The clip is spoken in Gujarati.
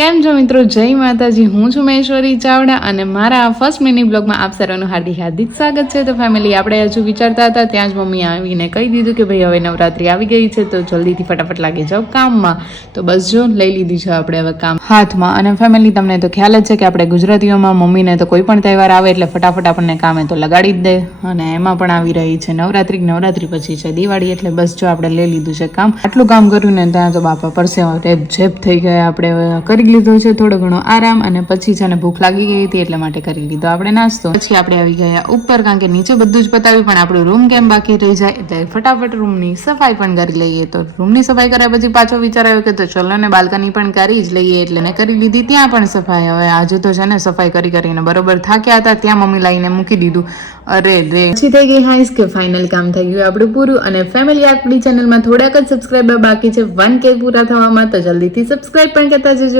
કેમ છો મિત્રો? જય માતાજી. હું છું મહેશ્વરી ચાવડા અને મારા આ ફર્સ્ટ મિની બ્લોગમાં આપ સર્વનું હાર્દિક હાર્દિક સ્વાગત છે. તો ફેમિલી આપણે હજુ વિચારતા હતા, ત્યાં જ મમ્મી આવીને કહી દીધું કે ભાઈ, હવે નવરાત્રી આવી ગઈ છે, તો જલ્દીથી ફટાફટ લાગી જાઓ કામમાં. તો બસ જો, લઈ લીધી છે આપણે હવે કામ હાથમાં. અને ફેમિલી તમને તો ખ્યાલ જ છે કે આપણે ગુજરાતીઓમાં મમ્મીને તો કોઈ પણ તહેવાર આવે એટલે ફટાફટ આપણને કામે તો લગાડી જ દે. અને એમાં પણ આવી રહી છે નવરાત્રી. નવરાત્રી પછી છે દિવાળી, એટલે બસ જો આપણે લઈ લીધું છે કામ. આટલું કામ કર્યું ને ત્યાં તો બાપા પરસે ઝેપ થઈ ગયા. આપણે હવે લીધો છે થોડો ઘણો આરામ અને પછી છે ને ભૂખ લાગી ગઈ હતી એટલા માટે કરી લીધો. આપણે નાસ્તો. પછી આપણે આવી ગયા ઉપર કારણ કે નીચે બધું જ પતાવ્યું, પણ આપણું રૂમ કેમ બાકી રહી જાય? એટલે ફટાફટ રૂમની સફાઈ પણ કરી લઈએ. તો રૂમની સફાઈ કર્યા પછી પાછો વિચાર આવ્યો કે તો ચલો ને બાલ્કની પણ કરી જ લઈએ. એટલે ને કરી લીધી, ત્યાં પણ સફાઈ. હવે આજે તો છે ને સફાઈ કરી કરીને બરોબર થાક્યા હતા, ત્યાં મમ્મી લાવીને મૂકી દીધું. અરે રે. પછી થઈ ગઈ હાઈસ કે ફાઇનલ કામ થઈ ગયું આપણું પૂરું અને ફેમિલી આપણી ચેનલમાં થોડાક જ સબસ્ક્રાઈબર બાકી છે. વન કે પૂરા થવામાં તો જલ્દીથી સબસ્ક્રાઈબ પણ કરતા જજો.